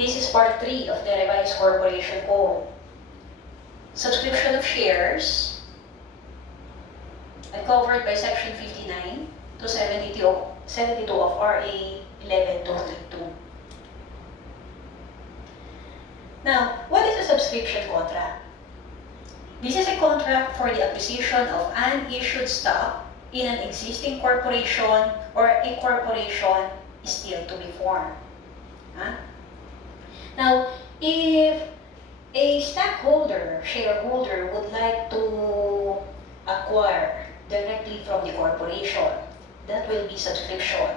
This is part 3 of the revised corporation code. Subscription of shares, covered by section 59 to 72 of RA 11232. Now, what is a subscription contract? This is a contract for the acquisition of unissued stock in an existing corporation or a corporation still to be formed. Now, if a stockholder, shareholder would like to acquire directly from the corporation, that will be subscription.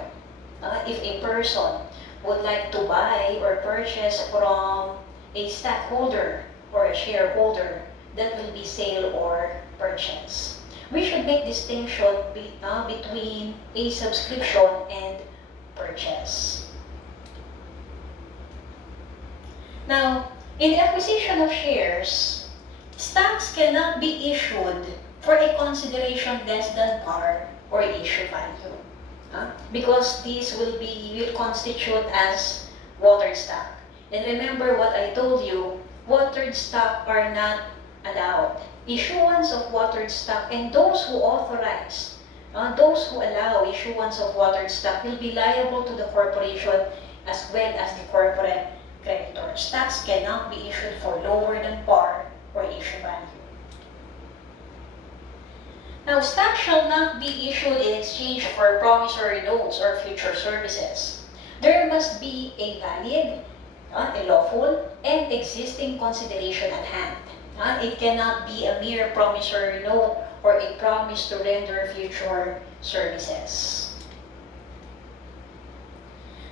If a person would like to buy or purchase from a stockholder or a shareholder, that will be sale or purchase. We should make distinction between a subscription and purchase. Now, in the acquisition of shares, stocks cannot be issued for a consideration less than par or issue value, because this will constitute as watered stock. And remember what I told you, watered stock are not allowed. Issuance of watered stock, and those who authorize, those who allow issuance of watered stock will be liable to the corporation as well as the corporate creditor. Stocks cannot be issued for lower than par or issue value. Now, stock shall not be issued in exchange for promissory notes or future services. There must be a valid, a lawful, and existing consideration at hand. It cannot be a mere promissory note or a promise to render future services.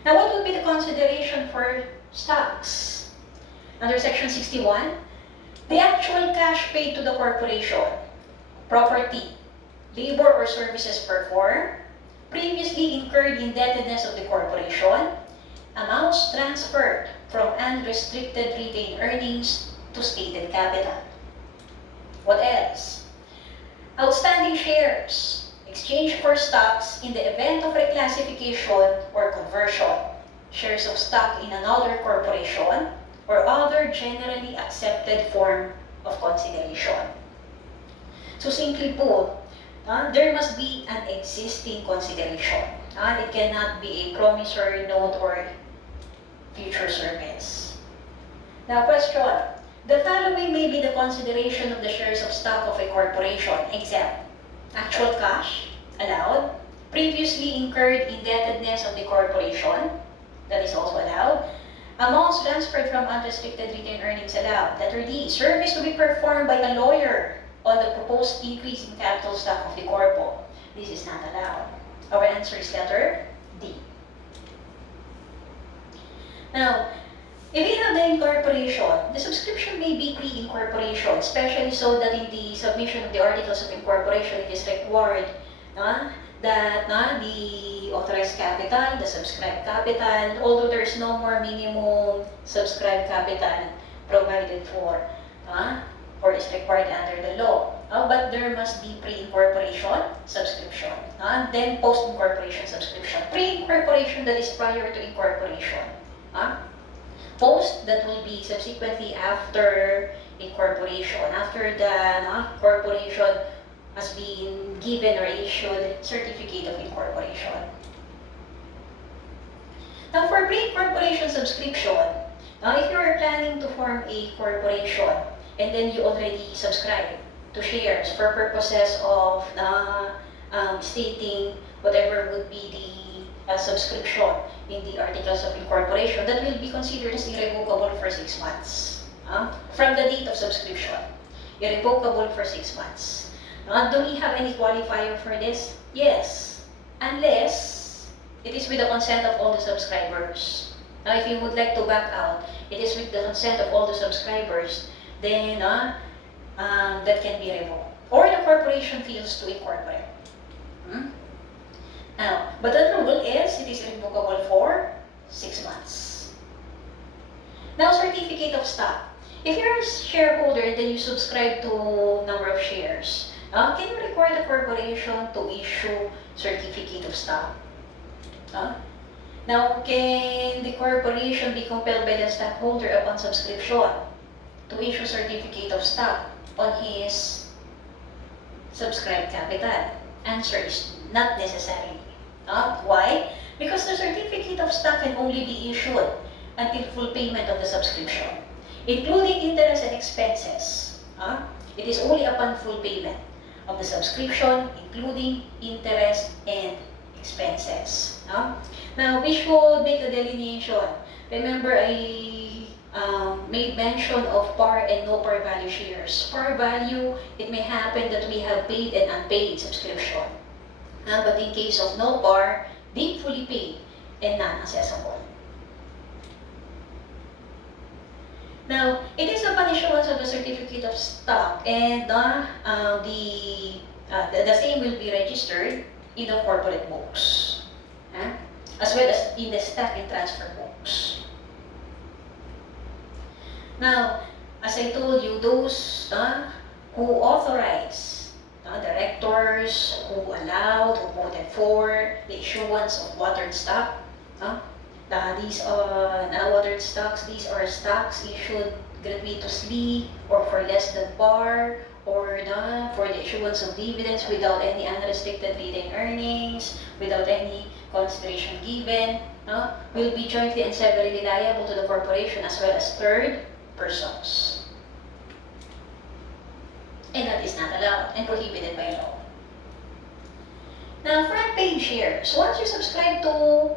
Now, what would be the consideration for stocks? Under Section 61, the actual cash paid to the corporation, property, labor or services performed, previously incurred indebtedness of the corporation, amounts transferred from unrestricted retained earnings to stated capital. What else? Outstanding shares, exchanged for stocks in the event of reclassification or conversion, shares of stock in another corporation, or other generally accepted form of consideration. So simply put, there must be an existing consideration. It cannot be a promissory note or future service. Now, question. The following may be the consideration of the shares of stock of a corporation, except actual cash, allowed, previously incurred indebtedness of the corporation, that is also allowed, amounts transferred from unrestricted retained earnings allowed. Letter D, service to be performed by a lawyer on the proposed increase in capital stock of the corpo. This is not allowed. Our answer is letter D. Now, if we have the incorporation, the subscription may be pre-incorporation, especially so that in the submission of the articles of incorporation, it is required that the authorized capital, the subscribed capital, although there is no more minimum subscribed capital provided for, or is required under the law. But there must be pre-incorporation subscription, then post-incorporation subscription. Pre-incorporation, that is prior to incorporation. Post, that will be subsequently after incorporation, after the corporation has been given or issued certificate of incorporation. Now, for pre-incorporation subscription, if you are planning to form a corporation and then you already subscribe to shares for purposes of stating whatever would be the subscription in the articles of incorporation, that will be considered as irrevocable for 6 months. From the date of subscription, irrevocable for 6 months. Do we have any qualifier for this? Yes, unless it is with the consent of all the subscribers. Now, if you would like to back out, it is with the consent of all the subscribers, then that can be revoked. Or the corporation fails to incorporate. Now, but the rule is it is revocable for 6 months. Now, certificate of stock. If you're a shareholder and then you subscribe to number of shares, can you require the corporation to issue certificate of stock? Now, can the corporation be compelled by the stockholder upon subscription to issue certificate of stock on his subscribed capital? Answer is not necessarily. Why? Because the certificate of stock can only be issued until full payment of the subscription, including interest and expenses. It is only upon full payment of the subscription, including interest and expenses. Now, we should make a delineation. Remember, I made mention of par and no par value shares. Par value, it may happen that we have paid and unpaid subscription. But in case of no par, deemed fully paid and non-accessible. Now, it is upon issuance of the certificate of stock, and the same will be registered in the corporate books, as well as in the stock and transfer books. Now, as I told you, those who authorize, directors who allowed, who voted for the issuance of watered stock, these are watered stocks. These are stocks issued gratuitously or for less than par, or for the issuance of dividends without any unrestricted retained earnings, without any consideration given, will be jointly and severally liable to the corporation as well as third persons. And that is not allowed and prohibited by law. Now, front page shares. Once you subscribe to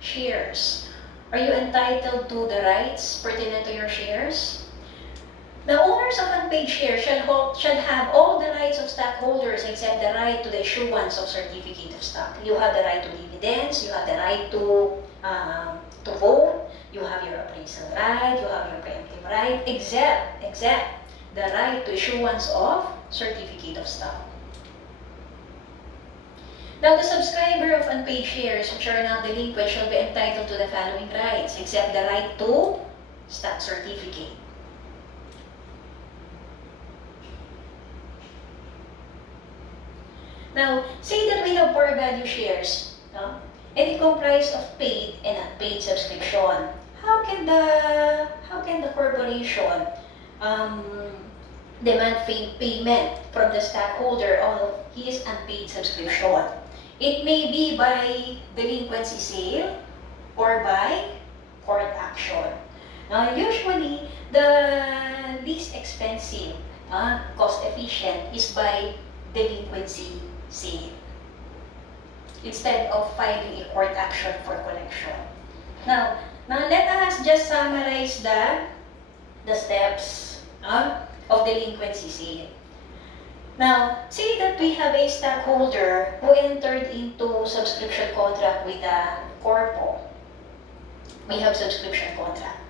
shares, are you entitled to the rights pertinent to your shares? The owners of unpaid shares shall have all the rights of stockholders except the right to the issuance of certificate of stock. You have the right to dividends, you have the right to vote, you have your appraisal right, you have your preemptive right, except the right to issuance of certificate of stock. Now, the subscriber of unpaid shares which are now delinquent shall be entitled to the following rights, except the right to stock certificate. Now, say that we have par value shares, and it comprises of paid and unpaid subscription. How can the corporation demand payment from the stockholder of his unpaid subscription? It may be by delinquency sale or by court action. Now, usually, the least expensive, cost efficient is by delinquency sale instead of filing a court action for collection. Now let us just summarize the steps of delinquency sale. Now, say that we have a stockholder who entered into subscription contract with a corpo. We have subscription contract.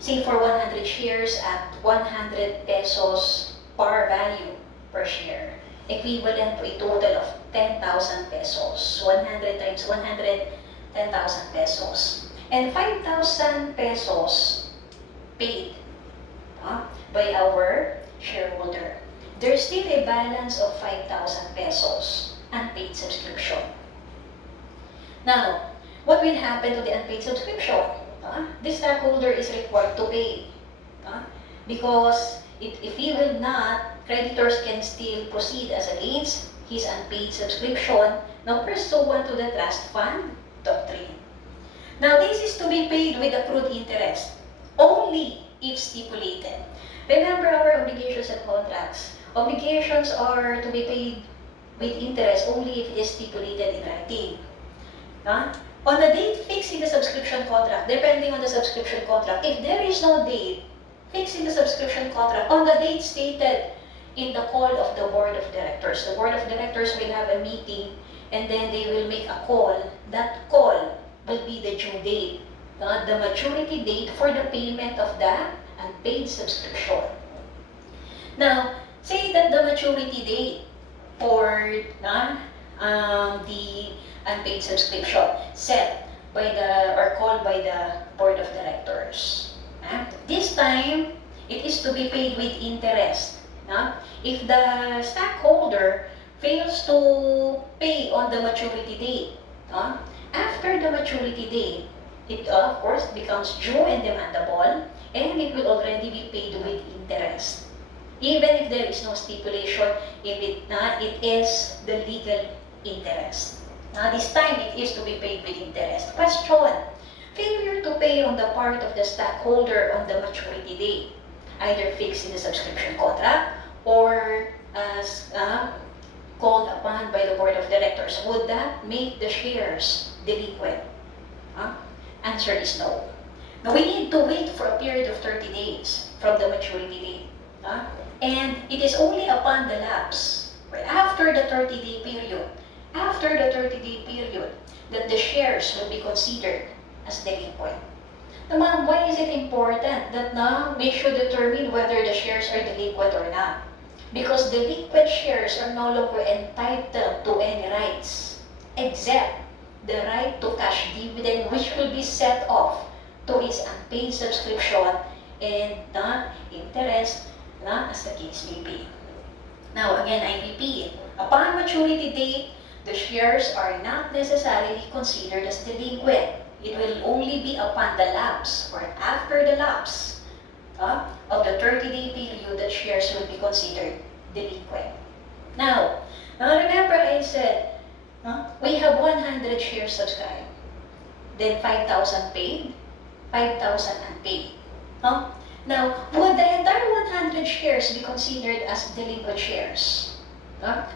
Say for 100 shares at 100 pesos par value per share, equivalent to a total of 10,000 pesos. 100 times 100, 10,000 pesos. And 5,000 pesos paid by our shareholder. There's still a balance of 5,000 pesos unpaid subscription. Now, what will happen to the unpaid subscription? The stockholder is required to pay. Because if he will not, creditors can still proceed as against his unpaid subscription, now pursuant to the trust fund doctrine. Now, this is to be paid with accrued interest, only if stipulated. Remember our obligations and contracts. Obligations are to be paid with interest only if it is stipulated in writing. On the date fixed in the subscription contract, depending on the subscription contract, if there is no date fixed in the subscription contract, on the date stated in the call of the board of directors, the board of directors will have a meeting and then they will make a call. That call will be the due date, the maturity date for the payment of the unpaid subscription. Now, say that the maturity date for the unpaid subscription set by or called by the board of directors. This time, it is to be paid with interest. If the stockholder fails to pay on the maturity date, After the maturity date, it of course becomes due and demandable, and it will already be paid with interest. Even if there is no stipulation, if it is the legal interest. Now this time it is to be paid with interest. Question: failure to pay on the part of the stockholder on the maturity date, either fixed in the subscription contract or as called upon by the board of directors, would that make the shares delinquent? Answer is no. Now we need to wait for a period of 30 days from the maturity date. And it is only upon the lapse, right, after the 30-day period, that the shares will be considered as delinquent. Now, ma'am, why is it important that now we should determine whether the shares are delinquent or not? Because delinquent shares are no longer entitled to any rights, except the right to cash dividend, which will be set off to its unpaid subscription and not interest, as the case may be. Now, again, I repeat, upon maturity date, the shares are not necessarily considered as delinquent. It will only be upon the lapse or after the lapse of the 30-day period that shares will be considered delinquent. Now remember I said we have 100 shares subscribed, then 5,000 paid, 5,000 unpaid. Now, would the entire 100 shares be considered as delinquent shares?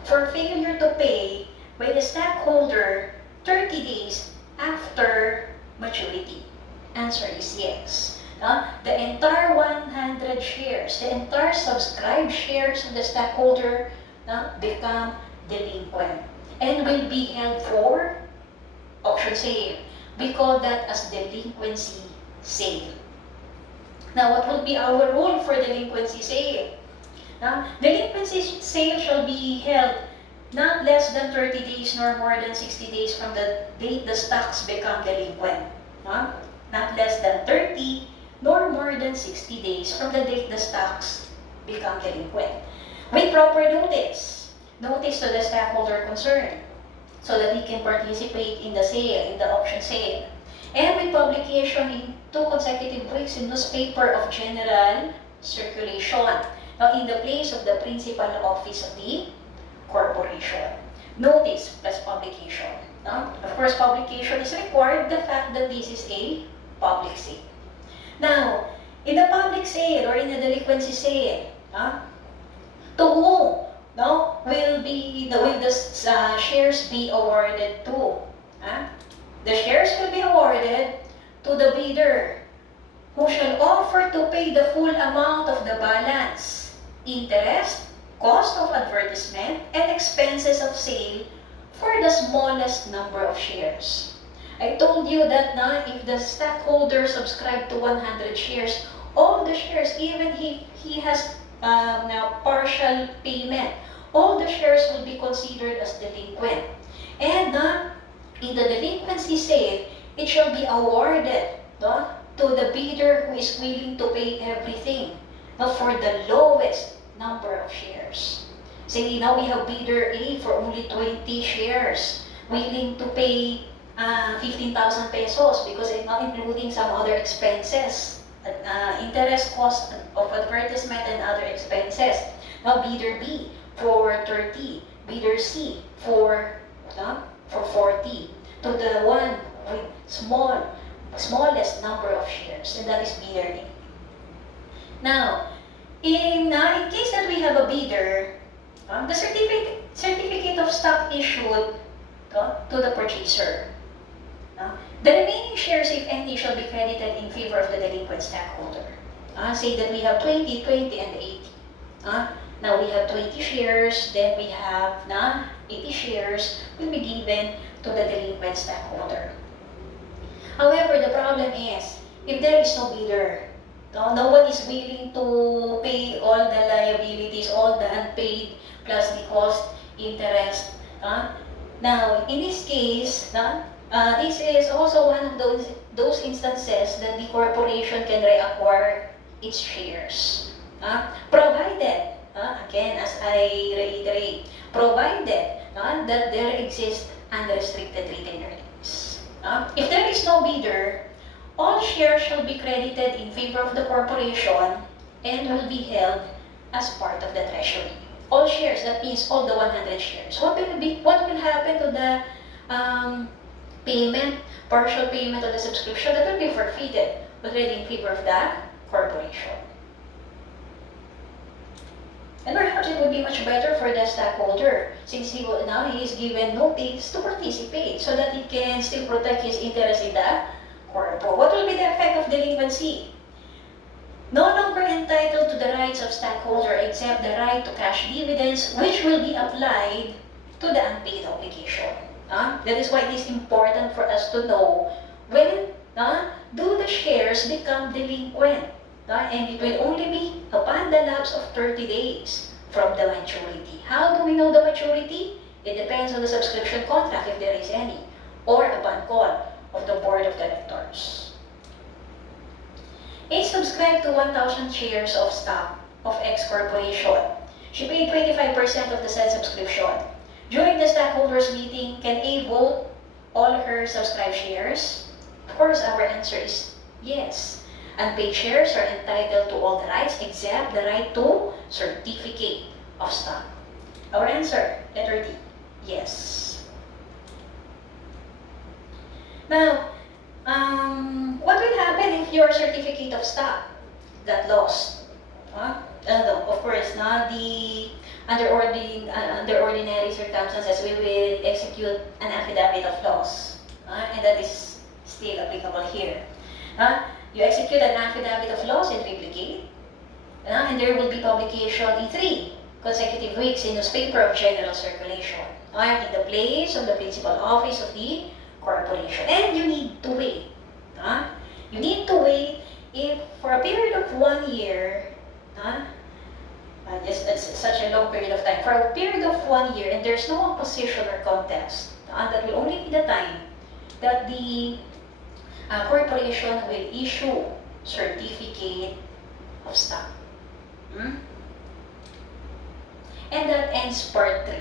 For failure to pay by the stockholder 30 days after maturity? Answer is yes. The entire 100 shares, the entire subscribed shares of the stockholder become delinquent and will be held for auction sale. We call that as delinquency sale. Now, what will be our rule for delinquency sale? Delinquency sale shall be held not less than 30 days nor more than 60 days from the date the stocks become delinquent. Not less than 30 nor more than 60 days from the date the stocks become delinquent. With proper notice to the stockholder concerned, so that he can participate in the sale, in the auction sale. And with publication in 2 consecutive weeks in newspaper of general circulation, in the place of the principal office of the corporation. Notice plus publication. Of course, publication is required, the fact that this is a public sale. Now, in the public sale or in the delinquency sale, to whom will the shares be awarded to? The shares will be awarded to the bidder, who shall offer to pay the full amount of the balance, interest, cost of advertisement, and expenses of sale for the smallest number of shares. I told you that if the stockholder subscribed to 100 shares, all the shares, even if he has partial payment, all the shares will be considered as delinquent. And in the delinquency sale, it shall be awarded to the bidder who is willing to pay everything for the lowest number of shares. Say now we have bidder A for only 20 shares, willing to pay 15,000 pesos because it's not including some other expenses, interest, cost of advertisement, and other expenses. Now bidder B for 30, bidder C for 40, to the one with smallest number of shares, and that is bidder A. Now, in case that we have a bidder, the certificate of stock issued to the purchaser. The remaining shares, if any, shall be credited in favor of the delinquent stockholder. Say that we have 20, 20, and 80. Now we have 20 shares, then we have 80 shares will be given to the delinquent stockholder. However, the problem is, if there is no bidder, no one is willing to pay all the liabilities, all the unpaid, plus the cost, interest. Now, in this case, this is also one of those instances that the corporation can reacquire its shares. Provided, again, as I reiterate, provided that there exist unrestricted retained earnings. If there is no bidder, all shares shall be credited in favor of the corporation and will be held as part of the treasury. All shares, that means all the 100 shares. What will happen to the payment, partial payment of the subscription? That will be forfeited already in favor of the corporation. And perhaps it would be much better for the stockholder since now he is given notice to participate so that he can still protect his interest in the corpo. What will be the effect of delinquency? No longer entitled to the rights of stockholder except the right to cash dividends, which will be applied to the unpaid obligation. That is why it is important for us to know when do the shares become delinquent. And it will only be upon the lapse of 30 days from the maturity. How do we know the maturity? It depends on the subscription contract, if there is any, or upon call of the board of directors. A subscribed to 1,000 shares of stock of X corporation. She paid 25% of the said subscription. During the stockholders meeting, can A vote all her subscribed shares? Of course, our answer is yes. Unpaid shares are entitled to all the rights except the right to certificate of stock. Our answer, letter D, yes. Now, what will happen if your certificate of stock got lost? Of course, under ordinary circumstances, we will execute an affidavit of loss, and that is still applicable here. You execute an affidavit of loss in triplicate, and there will be publication in 3 consecutive weeks in newspaper of general circulation, in the place of the principal office of the corporation. And you need to wait. You need to wait if for a period of 1 year, that's such a long period of time, for a period of 1 year, and there's no opposition or contest, that will only be the time that the corporation will issue certificate of stock. And that ends part 3.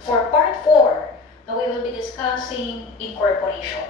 For part 4, we will be discussing incorporation.